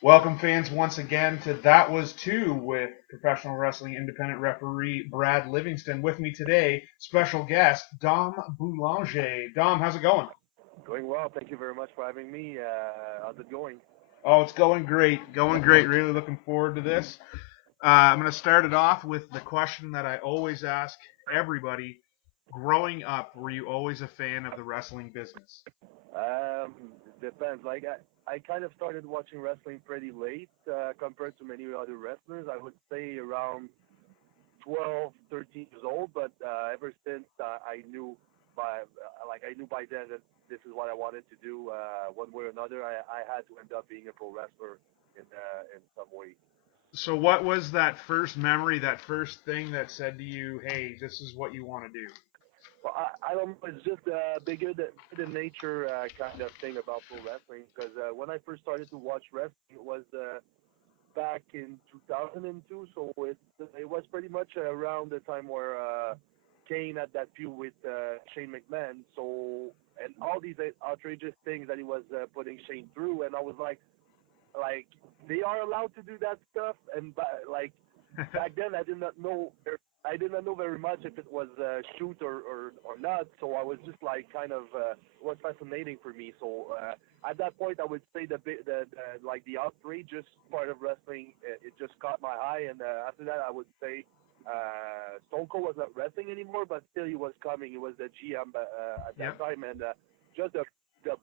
Welcome, fans, once again to That Was Two with professional wrestling independent referee Brad Livingston. With me today, special guest Dom Boulanger. Dom, how's it going? Going well. Thank you very much for having me. How's it going? Oh, it's going great. Going great. Really looking forward to this. I'm going to start it off with the question that I always ask everybody. Growing up, were you always a fan of the wrestling business? Depends. I kind of started watching wrestling pretty late compared to many other wrestlers. I would say around 12, 13 years old. But ever since I knew I knew by then that this is what I wanted to do. One way or another, I had to end up being a pro wrestler in some way. So, what was that first memory, that first thing that said to you, hey, this is what you want to do? Well, I don't know. It's just bigger than nature kind of thing about pro wrestling. Because when I first started to watch wrestling, it was back in 2002. So it was pretty much around the time where Kane had that feud with Shane McMahon. So and all these outrageous things that he was putting Shane through, and I was like they are allowed to do that stuff, and like back then I did not know very much if it was shoot or not. So I was just like kind of it was fascinating for me. So at that point, I would say the outrageous part of wrestling it just caught my eye, and after that, I would say Stone Cold was not wrestling anymore, but still he was coming. He was the GM at that Yep. time, and just the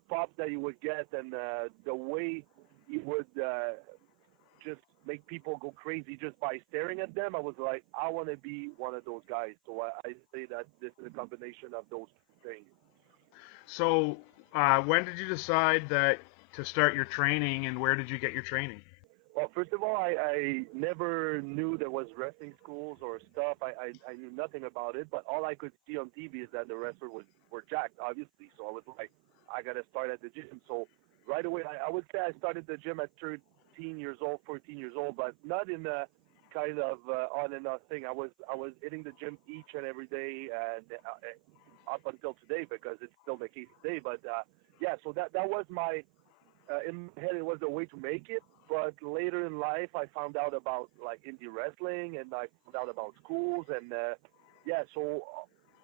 pops that he would get, and the way he would just make people go crazy just by staring at them. I was like, I want to be one of those guys. So I say that this is a combination of those things. So, when did you decide that to start your training, and where did you get your training? Well, first of all, I never knew there was wrestling schools or stuff. I knew nothing about it, but all I could see on TV is that the wrestlers were jacked, obviously. So I was like, I got to start at the gym. So right away, I would say I started the gym at 13 years old, 14 years old, but not in a kind of on and off thing. I was hitting the gym each and every day, and up until today because it's still the case today. But yeah, so that was my in my head it was a way to make it, but later in life I found out about like indie wrestling, and I found out about schools, and yeah, so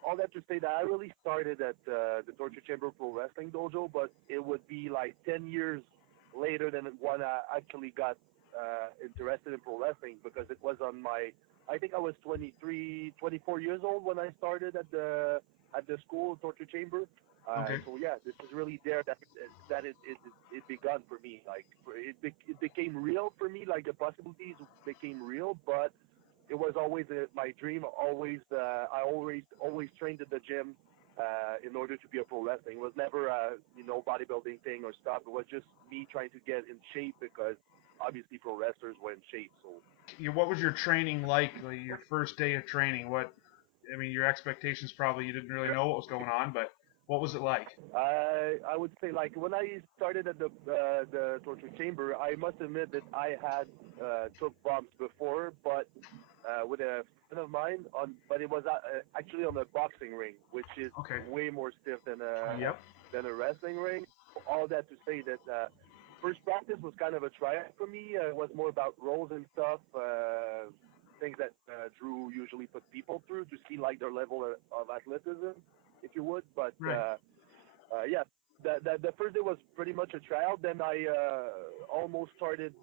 all that to say that I really started at the Torture Chamber Pro Wrestling Dojo, but it would be like 10 years later than when I actually got interested in pro wrestling, because it was on my I think I was 23, 24 years old when I started at the school Torture Chamber. Okay. So yeah, this is really there that it begun for me. Like it became real for me. Like the possibilities became real, but it was always my dream. I always trained at the gym in order to be a pro wrestling. It was never a bodybuilding thing or stuff. It was just me trying to get in shape, because obviously pro wrestlers were in shape. So What was your training like your first day of training? I mean, your expectations probably you didn't really know what was going on, but what was it like? I would say, like, when I started at the torture chamber, I must admit that I had took bumps before, but with a friend of mine but it was actually on a boxing ring, which is Okay. way more stiff Yep. than a wrestling ring. All that to say that first practice was kind of a tryout for me. It was more about rolls and stuff, things that Drew usually put people through to see like their level of athleticism, if you would. But Right. yeah, the first day was pretty much a tryout. Then I almost started.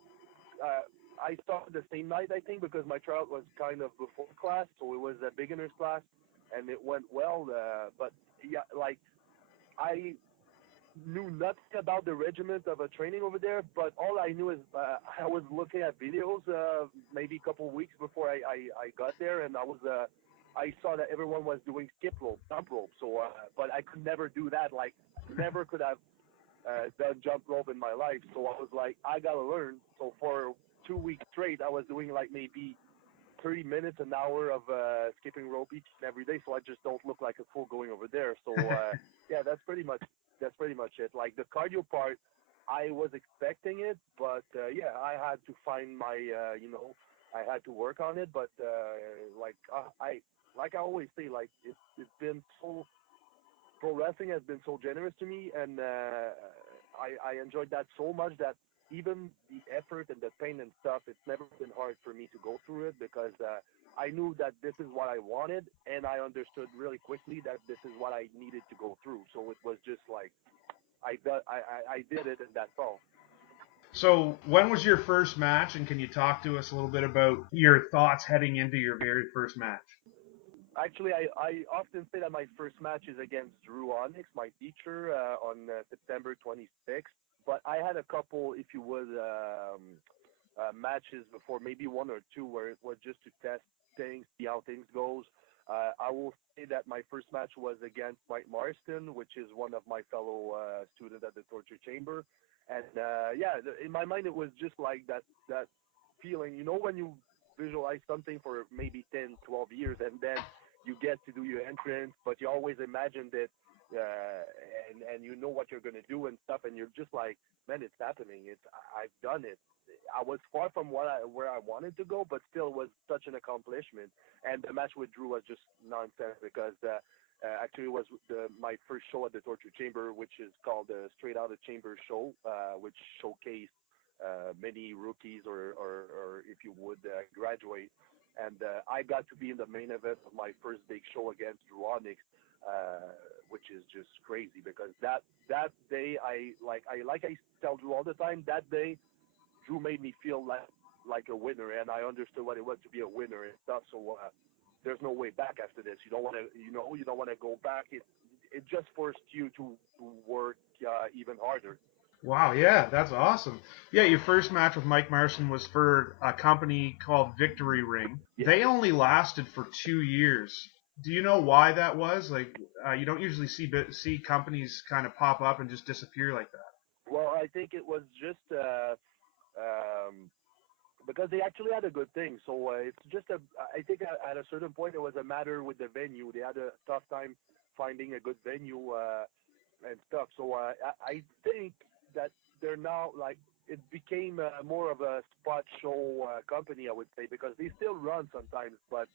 I started the same night, I think, because my tryout was kind of before class, so it was a beginner's class, and it went well. But yeah, like I knew nothing about the regiment of a training over there, but all I knew is I was looking at videos maybe a couple of weeks before I got there, and I saw that everyone was doing skip rope, jump rope. So, but I could never do that. Like, never could have done jump rope in my life. So I was like, I gotta learn. So for 2 weeks straight, I was doing like maybe 30 minutes, an hour of skipping rope each and every day, so I just don't look like a fool going over there. So yeah, that's pretty much it. Like the cardio part, I was expecting it, but yeah, I had to find I had to work on it. But like I always say, like it's been so pro wrestling has been so generous to me, and I enjoyed that so much that even the effort and the pain and stuff, it's never been hard for me to go through it because I knew that this is what I wanted, and I understood really quickly that this is what I needed to go through. So it was just like I did it, and that's all. So, when was your first match, and can you talk to us a little bit about your thoughts heading into your very first match? Actually, I often say that my first match is against Dru Onyx, my teacher, on September 26th. But I had a couple, if you would, matches before, maybe one or two, where it was just to test things, see how things goes. I will say that my first match was against Mike Marston, which is one of my fellow students at the torture chamber. And yeah, in my mind, it was just like that feeling, you know, when you visualize something for maybe 10, 12 years, and then you get to do your entrance, but you always imagined it, and you know what you're gonna do and stuff, and you're just like, man, it's happening. I've done it. I was far from where I wanted to go, but still was such an accomplishment. And the match with Dru was just nonsense because actually it was my first show at the Torture Chamber, which is called the Straight Outta Chamber show, which showcased many rookies or if you would graduate. And I got to be in the main event of my first big show against Dru Onyx, which is just crazy because that day I tell Dru all the time, that day Dru made me feel like a winner, and I understood what it was to be a winner and stuff. So there's no way back after this. You don't want to, you don't want to go back. It just forced you to work even harder. Wow, yeah, that's awesome. Yeah, your first match with Mike Marston was for a company called Victory Ring. Yeah. They only lasted for 2 years. Do you know why that was? Like, you don't usually see companies kind of pop up and just disappear like that. Well, I think it was just um, because they actually had a good thing. So it's just I think at a certain point it was a matter with the venue. They had a tough time finding a good venue and stuff. So I think that they're now like it became more of a spot show company, I would say, because they still run sometimes, but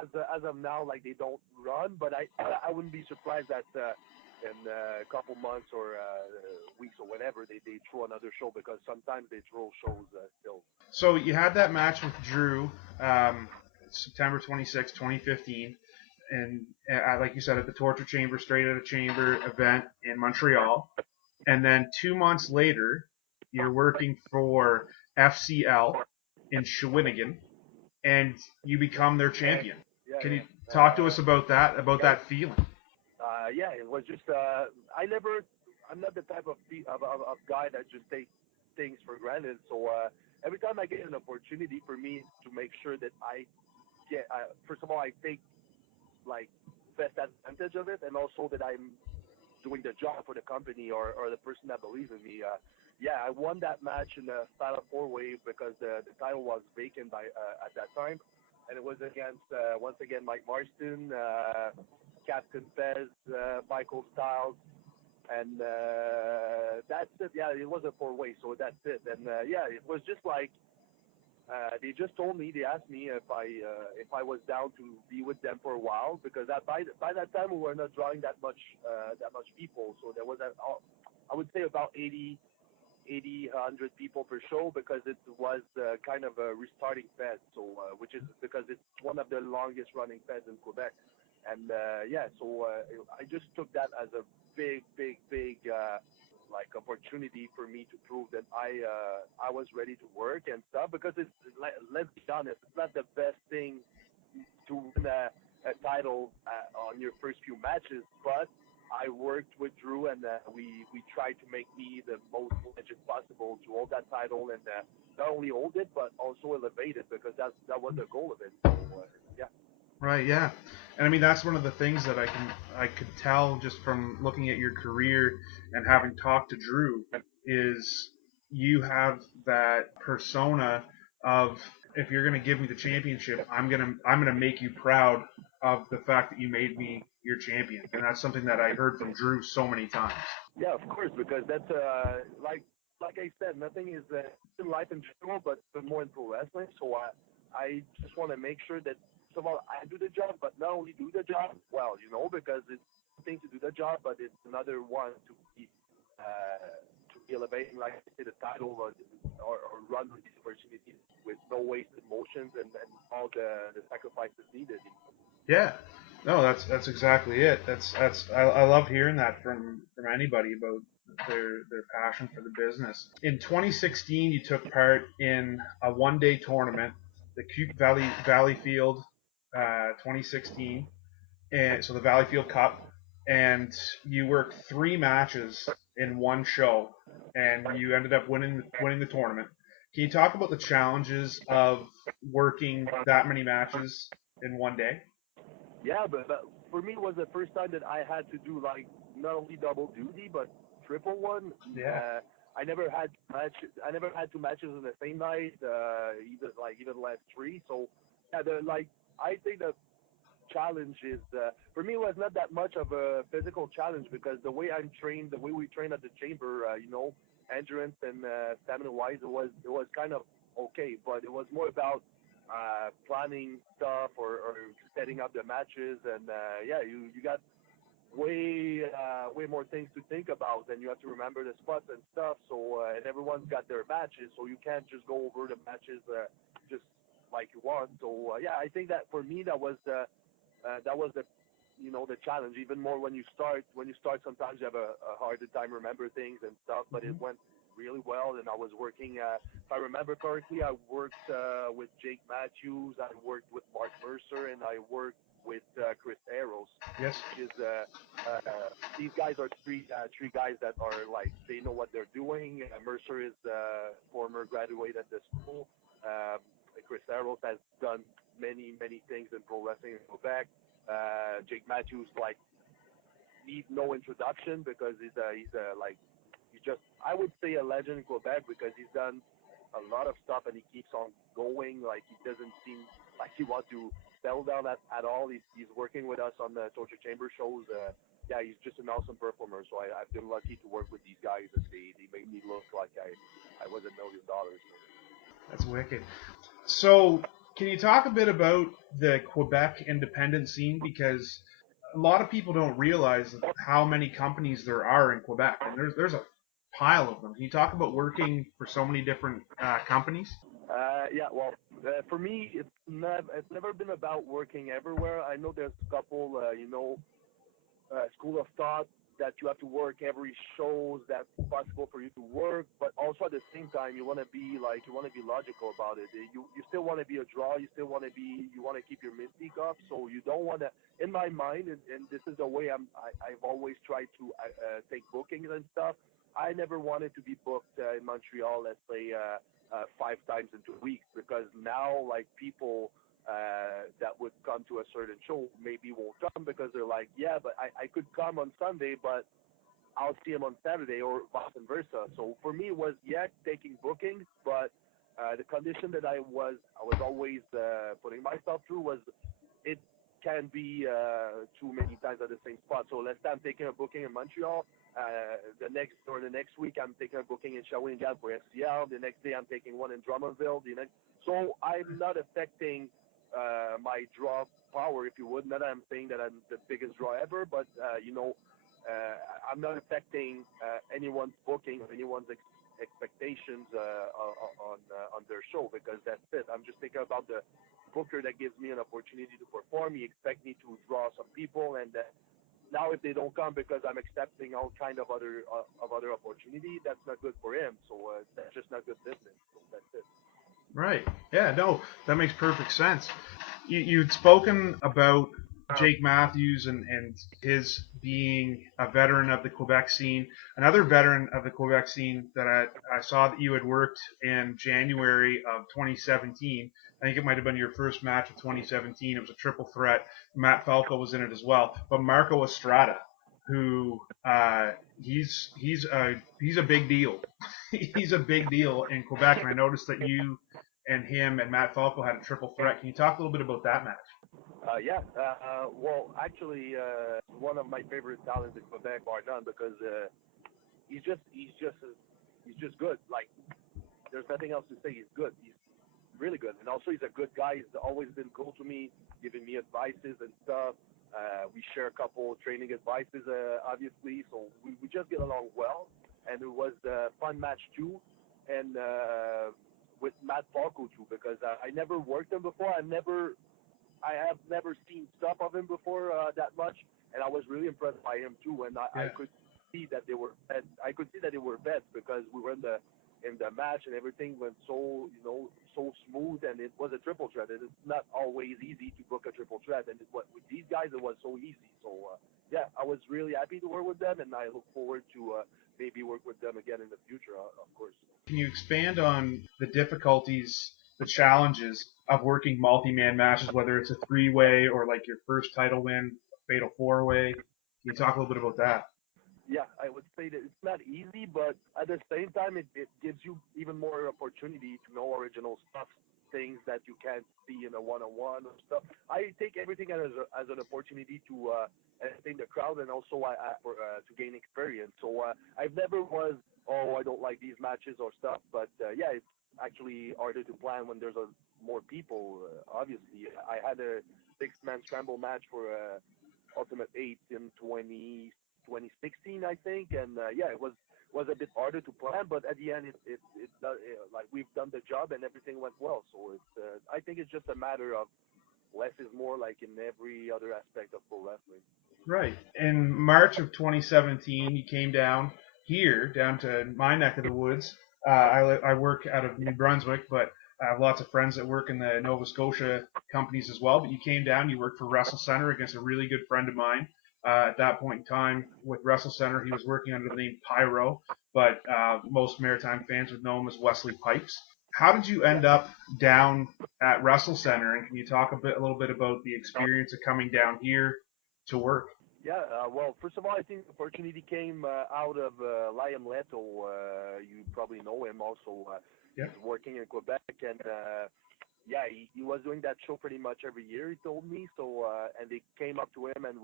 as of now, like they don't run. But I wouldn't be surprised that in a couple months or weeks or whatever they throw another show because sometimes they throw shows still. So you had that match with Dru, um, September 26, 2015, and like you said, at the Torture Chamber, Straight Outta Chamber event in Montreal. And then 2 months later, you're working for FCL in Shawinigan, and you become their champion. Yeah, Can you yeah. talk to us about Yeah, that feeling? yeah, it was just I'm not the type of guy that just takes things for granted. So every time I get an opportunity for me to make sure that I get, first of all, I take like best advantage of it, and also that I'm doing the job for the company or the person that believes in me. Yeah, I won that match in the Fatal Four Way because the title was vacant by at that time, and it was against once again Mike Marston, Captain Fez, Michael Styles, and that's it. Yeah, it was a four way, so that's it. And yeah, it was just like they just told me, they asked me if I was down to be with them for a while because by that time we were not drawing that much people, so there was I would say about 100 people per show because it was kind of a restarting fest, so which is because it's one of the longest running fests in Quebec, and yeah, so I just took that as a big like opportunity for me to prove that I was ready to work and stuff because let's be honest, it's not the best thing to win a title on your first few matches, but I worked with Dru and we tried to make me the most legit possible to hold that title and not only hold it but also elevate it because that was the goal of it. So yeah. Right, yeah. And I mean that's one of the things that I could tell just from looking at your career and having talked to Dru is you have that persona of if you're gonna give me the championship, I'm gonna make you proud of the fact that you made me your champion. And that's something that I heard from Dru so many times. Yeah, of course, because that's like I said, nothing is in life in general, but more in pro wrestling. So I just want to make sure that first of all I do the job, but not only do the job well, because it's one thing to do the job, but it's another one to be elevating, like I say, the title or run with these opportunities with no wasted motions and all the sacrifices needed. Yeah. No, that's exactly it. I love hearing that from anybody about their passion for the business. In 2016, you took part in a one-day tournament, the Valleyfield 2016, and so the Valleyfield Cup, and you worked 3 matches in one show, and you ended up winning the tournament. Can you talk about the challenges of working that many matches in one day? Yeah, but for me, it was the first time that I had to do like not only double duty but triple one. Yeah. I never had I never had 2 matches in the same night. Even last 3. So yeah, I think the challenge is for me it was not that much of a physical challenge because the way I'm trained, the way we train at the chamber, endurance and stamina wise, it was kind of okay, but it was more about planning stuff or setting up the matches, and yeah, you got way more things to think about, and you have to remember the spots and stuff. So and everyone's got their matches, so you can't just go over the matches just like you want. So yeah, I think that for me that was the challenge. Even more when you start, sometimes you have a harder time remember things and stuff. But it went really well, and I was working. If I remember correctly, I worked with Jake Matthews, I worked with Mark Mercer, and I worked with Chris Arrows. Yes. Which is these guys are three guys that are like they know what they're doing. Mercer is former graduate at the school. Chris Arrows has done many things in pro wrestling in Quebec. Jake Matthews need no introduction because he's just I would say a legend in Quebec because he's done a lot of stuff and he keeps on going. Like he doesn't seem like he wants to settle down at all. He's working with us on the Torture Chamber shows. Yeah, he's just an awesome performer. So I've been lucky to work with these guys and they make me look like I was $1 million. That's wicked. So, can you talk a bit about the Quebec independent scene? Because a lot of people don't realize how many companies there are in Quebec, and there's a pile of them. Can you talk about working for so many different companies? Yeah, well, for me, it's never been about working everywhere. I know there's a couple, school of thought that you have to work every shows that's possible for you to work, but also at the same time you want to be logical about it. You still want to be a draw. You want to keep your mystique up. So you don't want to. In my mind, and this is the way I've always tried to take bookings and stuff. I never wanted to be booked in Montreal, let's say 5 times in 2 weeks, because now like people that would come to a certain show maybe won't come because they're like, yeah, but I could come on Sunday, but I'll see him on Saturday or vice versa. So for me, it was taking bookings, but the condition that I was always putting myself through was it can be too many times at the same spot. So let's say I'm taking a booking in Montreal. The next week I'm taking a booking in Shawinigan for FCL. The next day I'm taking one in Drummondville. So I'm not affecting my draw power, if you would. Not that I'm saying that I'm the biggest draw ever, but I'm not affecting anyone's booking or anyone's expectations on their show, because that's it. I'm just thinking about the booker that gives me an opportunity to perform. He expects me to draw some people, and now if they don't come because I'm accepting all kind of other opportunity, that's not good for him. So that's just not good business. So that's it. Right. Yeah, no, that makes perfect sense. You'd spoken about Jake Matthews and his being a veteran of the Quebec scene. Another veteran of the Quebec scene that I saw that you had worked in January of 2017. I think it might have been your first match of 2017. It was a triple threat. Matt Falco was in it as well. But Marco Estrada, who he's a big deal. He's a big deal in Quebec, and I noticed that you and him and Matt Falco had a triple threat. Can you talk a little bit about that match? Yeah. Well, actually, one of my favorite talents in Quebec, bar none, because he's just good. Like, there's nothing else to say. He's good. He's really good, and also he's a good guy. He's always been cool to me, giving me advices and stuff. We share a couple training advices, obviously, so we just get along well. and it was Fun Match 2, and with Matt Falco too, because I never worked him before. I have never seen stuff of him before that much, and I was really impressed by him too. And I could see that they were I could see that they were vets because we were in the match and everything went so so smooth, and it was a triple threat. And it's not always easy to book a triple threat, and with these guys it was so easy. So yeah, I was really happy to work with them, and I look forward to maybe work with them again in the future, of course. Can you expand on the difficulties, the challenges of working multi-man matches, whether it's a three-way or like your first title win, a fatal four-way? Can you talk a little bit about that? Yeah, I would say that it's not easy, but at the same time, it gives you even more opportunity to know original stuff, things that you can't see in a one-on-one or stuff. I take everything as an opportunity to entertain the crowd and also to gain experience. So I've never was, oh, I don't like these matches or stuff, but yeah, it's actually harder to plan when there's more people. Obviously, I had a six-man scramble match for Ultimate 8 in 2016, I think, and yeah, it was a bit harder to plan, but at the end, like we've done the job and everything went well. So it's I think it's just a matter of less is more, like in every other aspect of pro wrestling. Right. In March of 2017, you came down here, down to my neck of the woods. I work out of New Brunswick, but I have lots of friends that work in the Nova Scotia companies as well. But you came down, you worked for Wrestle Center against a really good friend of mine. At that point in time, with Wrestle Center, he was working under the name Pyro, but most Maritime fans would know him as Wesley Pipes. How did you Yeah. end up down at Wrestle Center, and can you talk a little bit about the experience of coming down here to work? Yeah, well, first of all, I think the opportunity came out of Liam Leto. You probably know him also. Yeah. He's working in Quebec, and yeah, he was doing that show pretty much every year. He told me so, and they came up to him and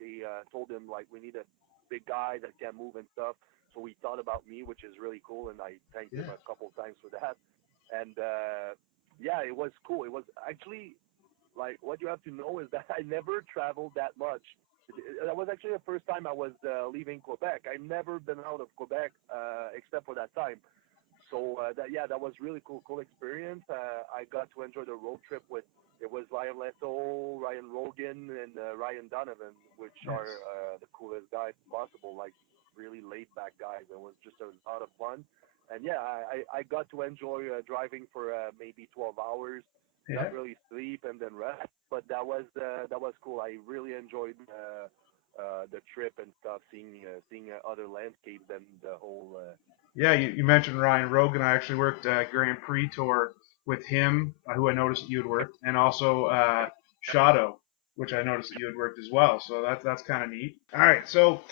they told him like we need a big guy that can move and stuff. So he thought about me, which is really cool, and I thanked him a couple times for that. And yeah, it was cool. It was actually like what you have to know is that I never traveled that much. That was actually the first time I was leaving Quebec. I've never been out of Quebec except for that time. So that was really cool experience. I got to enjoy the road trip with it was Ryan Leto, Ryan Rogan, and Ryan Donovan, which are the coolest guys possible, like really laid back guys. It was just a lot of fun, and yeah, I got to enjoy driving for maybe 12 hours, not really sleep and then rest, but that was cool. I really enjoyed the trip and stuff, seeing other landscapes than the whole. Yeah, you mentioned Ryan Rogan. I actually worked Grand Prix tour with him, who I noticed that you had worked, and also Shadow, which I noticed that you had worked as well. So that's kind of neat. All right, so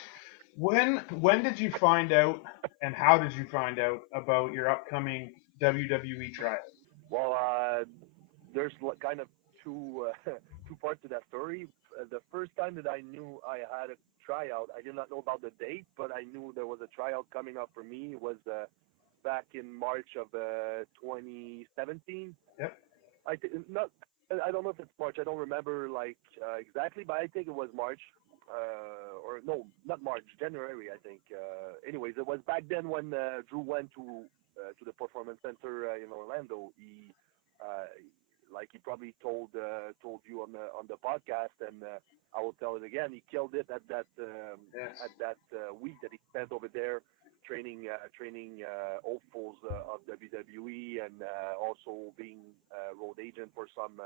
when did you find out, and how did you find out about your upcoming WWE tryout? Well, there's kind of two two parts to that story. The first time that I knew I had a tryout, I did not know about the date, but I knew there was a tryout coming up for me. It was back in March of 2017. Yep. I think not. I don't know if it's March. I don't remember like exactly, but I think it was March. Or no, not March, January, I think. Anyways, it was back then when Dru went to the Performance Center in Orlando. Uh, like he probably told you on the podcast, and I will tell it again. He killed it at that week that he spent over there training hopefuls of WWE, and also being road agent for some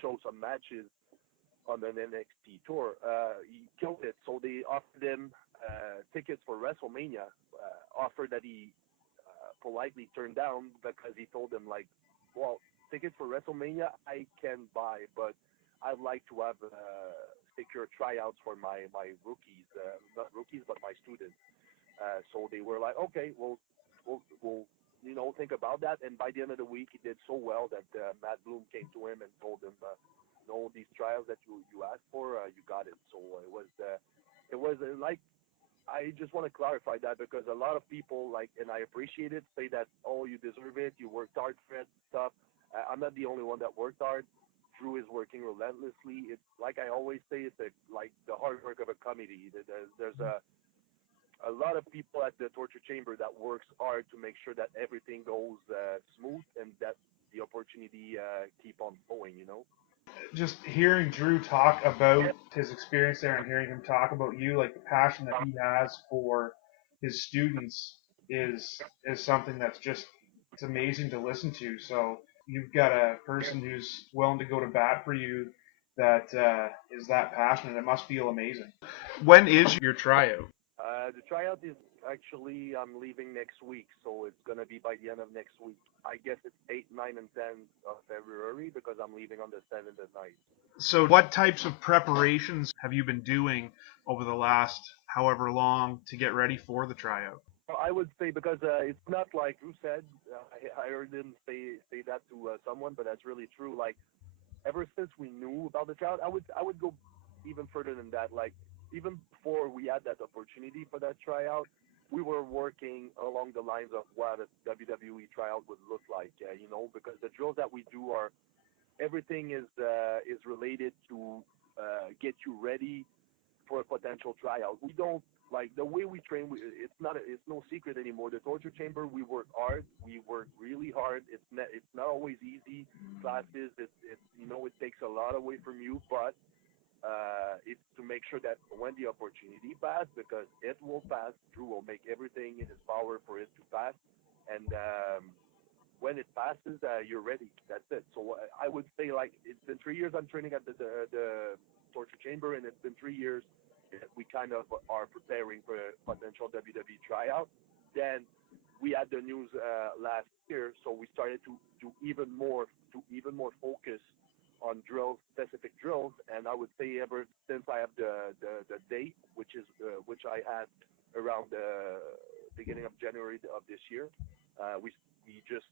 shows, some matches on an NXT tour. He killed it. So they offered him tickets for WrestleMania, offer that he politely turned down because he told them like, well, tickets for WrestleMania I can buy, but I'd like to have secure tryouts for my rookies, not rookies, but my students. So they were like, okay, we'll think about that. And by the end of the week, he did so well that Matt Bloom came to him and told him, no, these trials that you asked for, you got it. So it was like I just want to clarify that because a lot of people like, and I appreciate it, say that, oh, you deserve it, you worked hard for it, stuff. I'm not the only one that worked hard. Drew is working relentlessly. It's like I always say, it's like the hard work of a comedy. There's a lot of people at the torture chamber that works hard to make sure that everything goes smooth and that the opportunity keep on going. Just hearing Dru talk about his experience there and hearing him talk about you, like the passion that he has for his students is something that's just it's amazing to listen to. So you've got a person who's willing to go to bat for you that is that passionate. It must feel amazing. When is your tryout? The tryout is actually I'm leaving next week, so it's gonna be by the end of next week. I guess it's 8, 9, and 10 of February because I'm leaving on the 7th at night. So what types of preparations have you been doing over the last however long to get ready for the tryout? Well, I would say because it's not like you said. I heard him say that to someone, but that's really true. Like ever since we knew about the tryout, I would go even further than that. Like even before we had that opportunity for that tryout, we were working along the lines of what a WWE tryout would look like. Because the drills that we do are everything is related to get you ready for a potential tryout. We don't like the way we train. It's no secret anymore. The torture chamber, we work hard. We work really hard. It's not always easy. Classes, it takes a lot away from you, but it's to make sure that when the opportunity passes, because it will pass, Dru will make everything in his power for it to pass, and when it passes, you're ready. That's it. So I would say like it's been 3 years I'm training at the torture chamber, and it's been 3 years that we kind of are preparing for a potential WWE tryout. Then we had the news last year, so we started to do even more focus on drills, specific drills, and I would say ever since I have the date, which I had around the beginning of January of this year, we just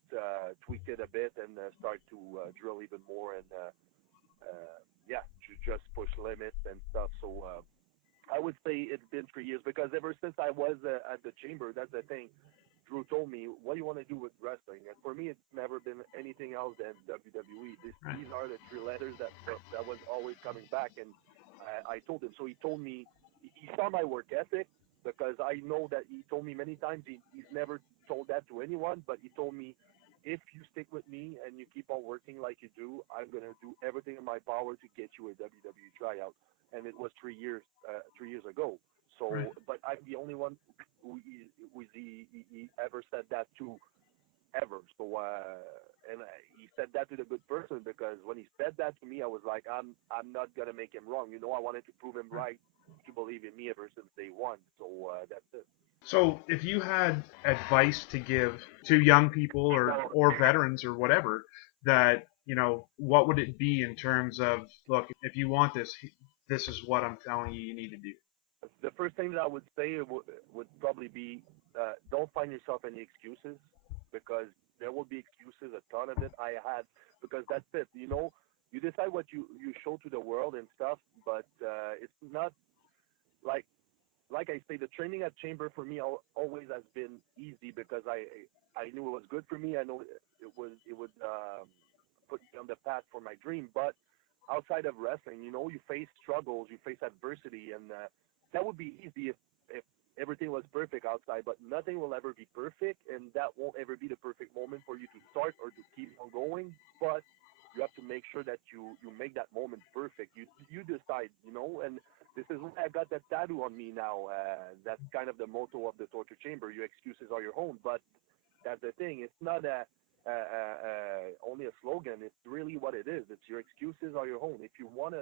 tweaked it a bit and start to drill even more and yeah, to just push limits and stuff. So I would say it's been 3 years because ever since I was at the chamber, that's the thing. Dru told me, "What do you want to do with wrestling?" And for me, it's never been anything else than WWE. These are the three letters that was always coming back, and I told him. So he told me he saw my work ethic because I know that he told me many times he's never told that to anyone, but he told me, if you stick with me and you keep on working like you do, I'm gonna do everything in my power to get you a WWE tryout. And it was 3 years ago. So, Right. but I'm the only one he ever said that to ever. So, he said that to the good person because when he said that to me, I was like, I'm not gonna make him wrong. I wanted to prove him right to believe in me ever since day one. So that's it. So if you had advice to give to young people or veterans or whatever, that what would it be in terms of, look, if you want this, this is what I'm telling you need to do. The first thing that I would say would probably be don't find yourself any excuses because there will be excuses, a ton of it. I had because that's it. You decide what you show to the world and stuff, but it's not like I say, the training at Chamber for me always has been easy because I knew it was good for me. I know it would put me on the path for my dream. But outside of wrestling, you face struggles, you face adversity, and that would be easy if everything was perfect outside. But nothing will ever be perfect, and that won't ever be the perfect moment for you to start or to keep on going. But you have to make sure that you make that moment perfect. You decide, and this is why I got that tattoo on me now. That's kind of the motto of the torture chamber. Your excuses are your own, but that's the thing. It's not only a slogan. It's really what it is. It's your excuses are your own. If you want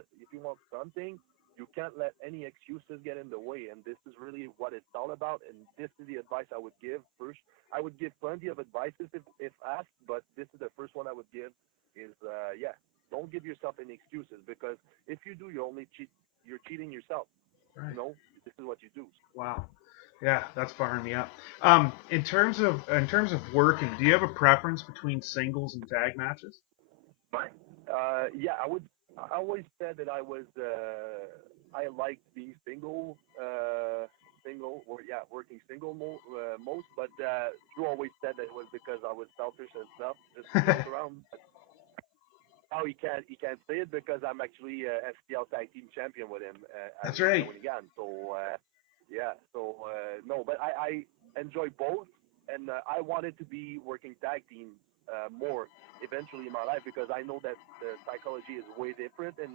something, you can't let any excuses get in the way. And this is really what it's all about. And this is the advice I would give first. I would give plenty of advices if asked, but this is the first one I would give. Is yeah, don't give yourself any excuses because if you do, you're cheating yourself. Right. This is what you do. Wow. Yeah, that's firing me up. In terms of working, do you have a preference between singles and tag matches? Yeah, I always said that I liked being single, or yeah, working single most. But Drew always said that it was because I was selfish and stuff, just to joke around. Now he can't say it because I'm actually FCL tag team champion with him at That's right. Shawinigan. So Yeah. So no, but I enjoy both, and I wanted to be working tag teams more eventually in my life because I know that the psychology is way different, and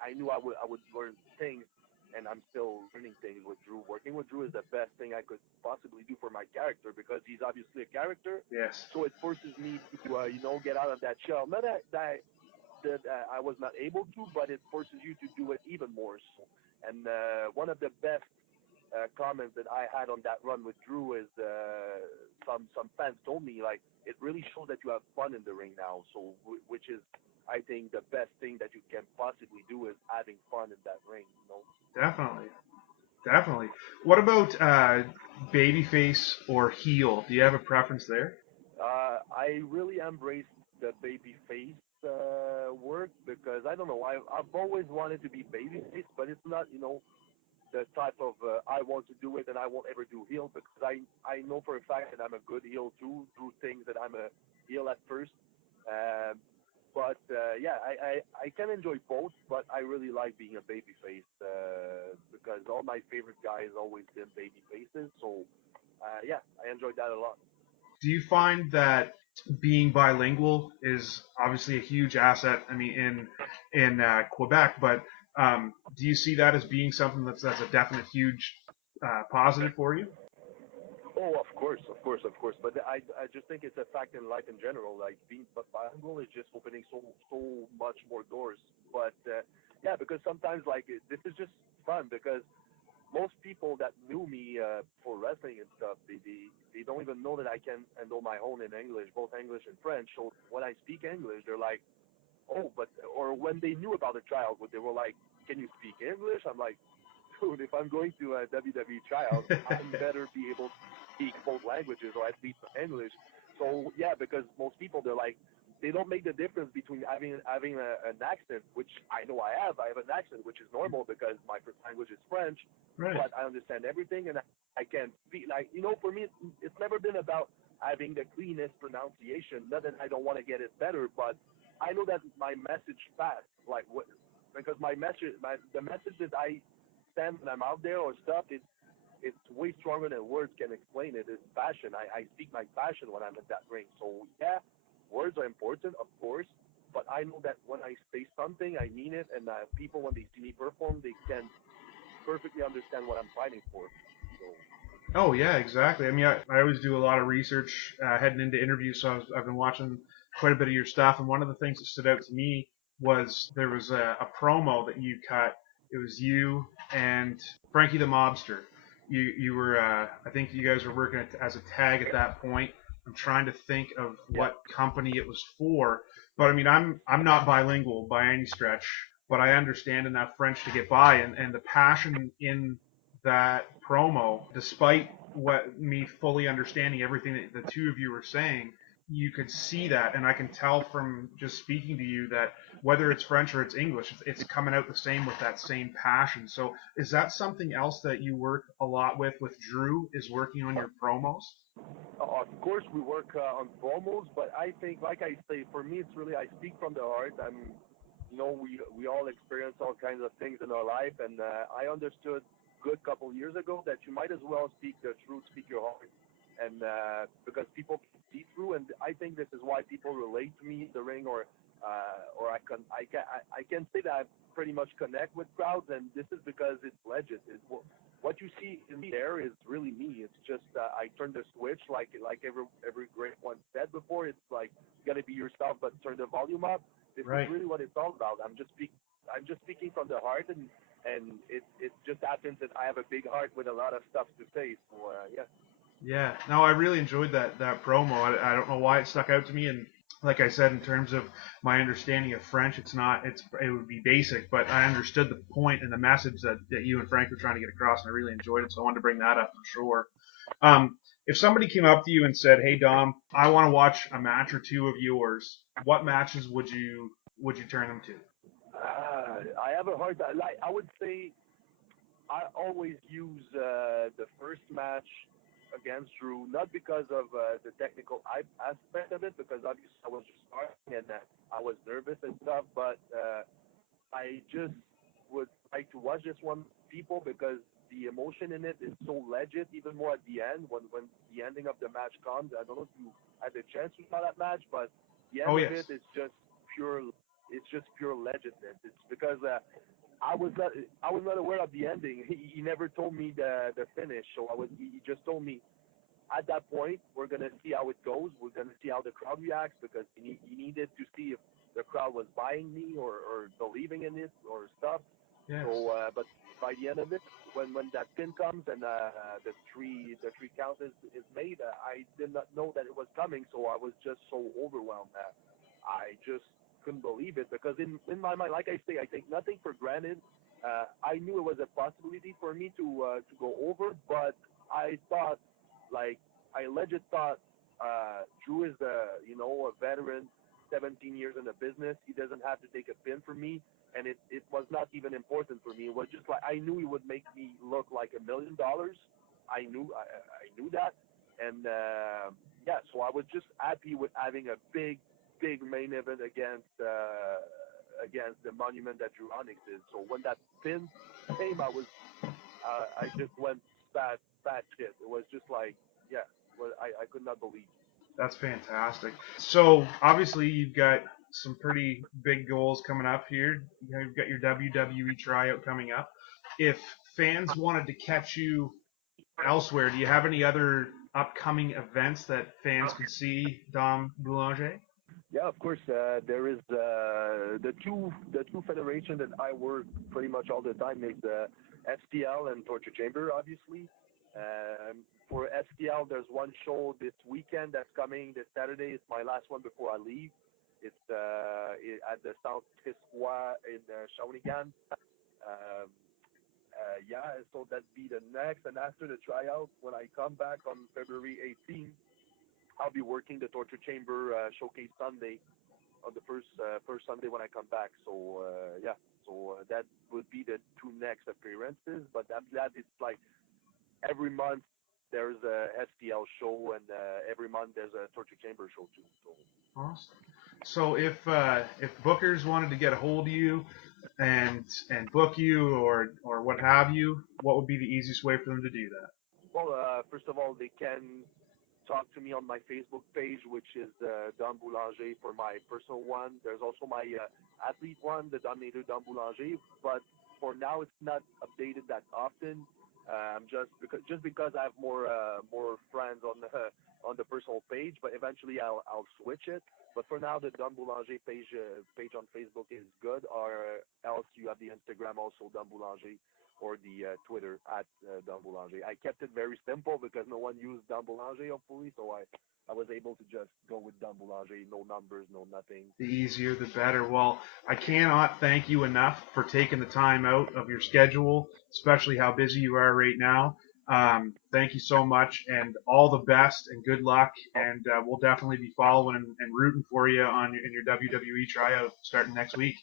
I knew I would learn things, and I'm still learning things with Dru. Working with Dru is the best thing I could possibly do for my character because he's obviously a character, Yes. so it forces me to get out of that shell. Not that I was not able to, but it forces you to do it even more so. And one of the best comments that I had on that run with Dru is some fans told me like it really shows that you have fun in the ring now. So which is I think the best thing that you can possibly do is having fun in that ring. Definitely. Definitely. What about babyface or heel? Do you have a preference there? I really embrace the baby face work because I don't know I've always wanted to be baby face, but it's not the type of I want to do it and I won't ever do heel because I know for a fact that I'm a good heel too through things that I'm a heel at first. Um, but yeah, I can enjoy both, but I really like being a baby face because all my favorite guys always been baby faces. So yeah, I enjoyed that a lot. Do you find that being bilingual is obviously a huge asset? I mean, in Quebec, but do you see that as being something that's a definite huge positive for you? Oh, of course, of course, of course. But I just think it's a fact in life in general. Like being bilingual is just opening so much more doors. But yeah, because sometimes like this is just fun because most people that knew me for wrestling and stuff, they don't even know that I can handle my own in English, both English and French. So when I speak English, they're like, oh, but or when they knew about the trials, they were like, can you speak English? I'm like, dude, if I'm going to a WWE tryout, I better be able to speak both languages or at least English. So yeah, because most people they're like they don't make the difference between having an accent, which I know I have. I have an accent, which is normal because my first language is French, Right. but I understand everything and I can speak. Like for me, it's never been about having the cleanest pronunciation. Not that I don't want to get it better, but I know that my message passed. Like what because the message that I stand when I'm out there or stuff, it's way stronger than words can explain it. It's passion. I speak my passion when I'm in that ring. So yeah, words are important, of course, but I know that when I say something, I mean it, and people when they see me perform, they can perfectly understand what I'm fighting for. So Oh yeah, exactly. I mean, I always do a lot of research heading into interviews, so I've been watching quite a bit of your stuff. And one of the things that stood out to me was there was a promo that you cut. It was you and Frankie the Mobster. You were I think you guys were working as a tag at that point. I'm trying to think of yeah, what company it was for, but I mean I'm not bilingual by any stretch, but I understand enough French to get by, and the passion in that promo, despite what me fully understanding everything that the two of you were saying, you could see that, and I can tell from just speaking to you that whether it's French or it's English, it's coming out the same with that same passion. So, is that something else that you work a lot with Dru? Is working on your promos? of course we work on promos, but I think, like I say, for me it's really I speak from the heart. We all experience all kinds of things in our life, and I understood good couple years ago that you might as well speak the truth, speak your heart, and because people can see through, and I think this is why people relate to me in the ring, or I can say that I pretty much connect with crowds, and this is because it's legit. What you see in the air is really me. It's just I turned the switch, like every great one said before. It's like you got to be yourself, but turn the volume up. This is Right. really what it's all about. I'm just speaking from the heart, and it just happens that I have a big heart with a lot of stuff to say. So yeah. Yeah, no, I really enjoyed that promo. I don't know why it stuck out to me, and like I said, in terms of my understanding of French, it would be basic, but I understood the point and the message that you and Frank were trying to get across, and I really enjoyed it. So I wanted to bring that up for sure. If somebody came up to you and said, "Hey Dom, I want to watch a match or two of yours," what matches would you turn them to? I have a hard time. Like I would say, I always use the first match against Dru, not because of the technical aspect of it, because obviously I was just starting and I was nervous and stuff, but I just would like to watch this one people because the emotion in it is so legit, even more at the end when the ending of the match comes. I don't know if you had the chance to saw that match, but the end Oh of yes. it is just pure. It's just pure legitness. It's because I was not aware of the ending. He never told me the finish, so he just told me at that point we're gonna see how it goes. We're gonna see how the crowd reacts because he needed to see if the crowd was buying me or believing in it or stuff. Yes. So, but by the end of it, when that pin comes and the three count is made, I did not know that it was coming, so I was just so overwhelmed that I just couldn't believe it because in my mind, like I say, I take nothing for granted. I knew it was a possibility for me to go over, but I thought like I legit thought Dru is a veteran, 17 years in the business. He doesn't have to take a pin for me, and it was not even important for me. It was just like I knew he would make me look like $1 million. I knew that, and yeah, so I was just happy with having a big main event against the monument that Dru Onyx is. So when that pin came, I just went bad shit. It was just like yeah, well, I could not believe. That's fantastic. So obviously you've got some pretty big goals coming up here. You know, you've got your WWE tryout coming up. If fans wanted to catch you elsewhere, do you have any other upcoming events that fans could see Dom Boulanger? Yeah, of course. There is the two federations that I work pretty much all the time is STL and Torture Chamber, obviously. For STL, there's one show this weekend that's coming this Saturday. It's my last one before I leave. It's at the South Kiswa in Shawinigan. Um, yeah, so that'd be the next. And after the tryout, when I come back on February 18th, I'll be working the Torture Chamber Showcase Sunday on the first Sunday when I come back. So yeah, so that would be the two next appearances. But after that, it's like every month there's a STL show, and every month there's a Torture Chamber show too. So Awesome. So if bookers wanted to get a hold of you and book you or what have you, what would be the easiest way for them to do that? well, first of all, they can talk to me on my Facebook page, which is Dom Boulanger for my personal one. There's also my athlete one, the Dominator Dom Boulanger. But for now, it's not updated that often. Just because I have more friends on the personal page, but eventually I'll switch it. But for now, the Dom Boulanger page on Facebook is good, or else you have the Instagram also Dom Boulanger or the Twitter at Dom Boulanger. I kept it very simple because no one used Dom Boulanger, hopefully, so I was able to just go with Dom Boulanger, no numbers, no nothing. The easier, the better. Well, I cannot thank you enough for taking the time out of your schedule, especially how busy you are right now. Thank you so much, and all the best and good luck. And we'll definitely be following and rooting for you in your WWE tryout starting next week.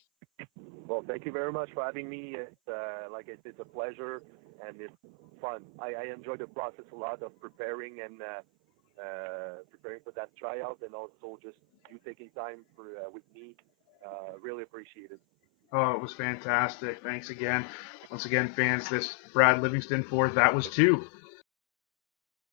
Well, thank you very much for having me. It's it's a pleasure and it's fun. I enjoy the process a lot of preparing and preparing for that tryout, and also just you taking time for with me. Really appreciate it. Oh, it was fantastic. Thanks again. Once again, fans, this Brad Livingston for That Was Two.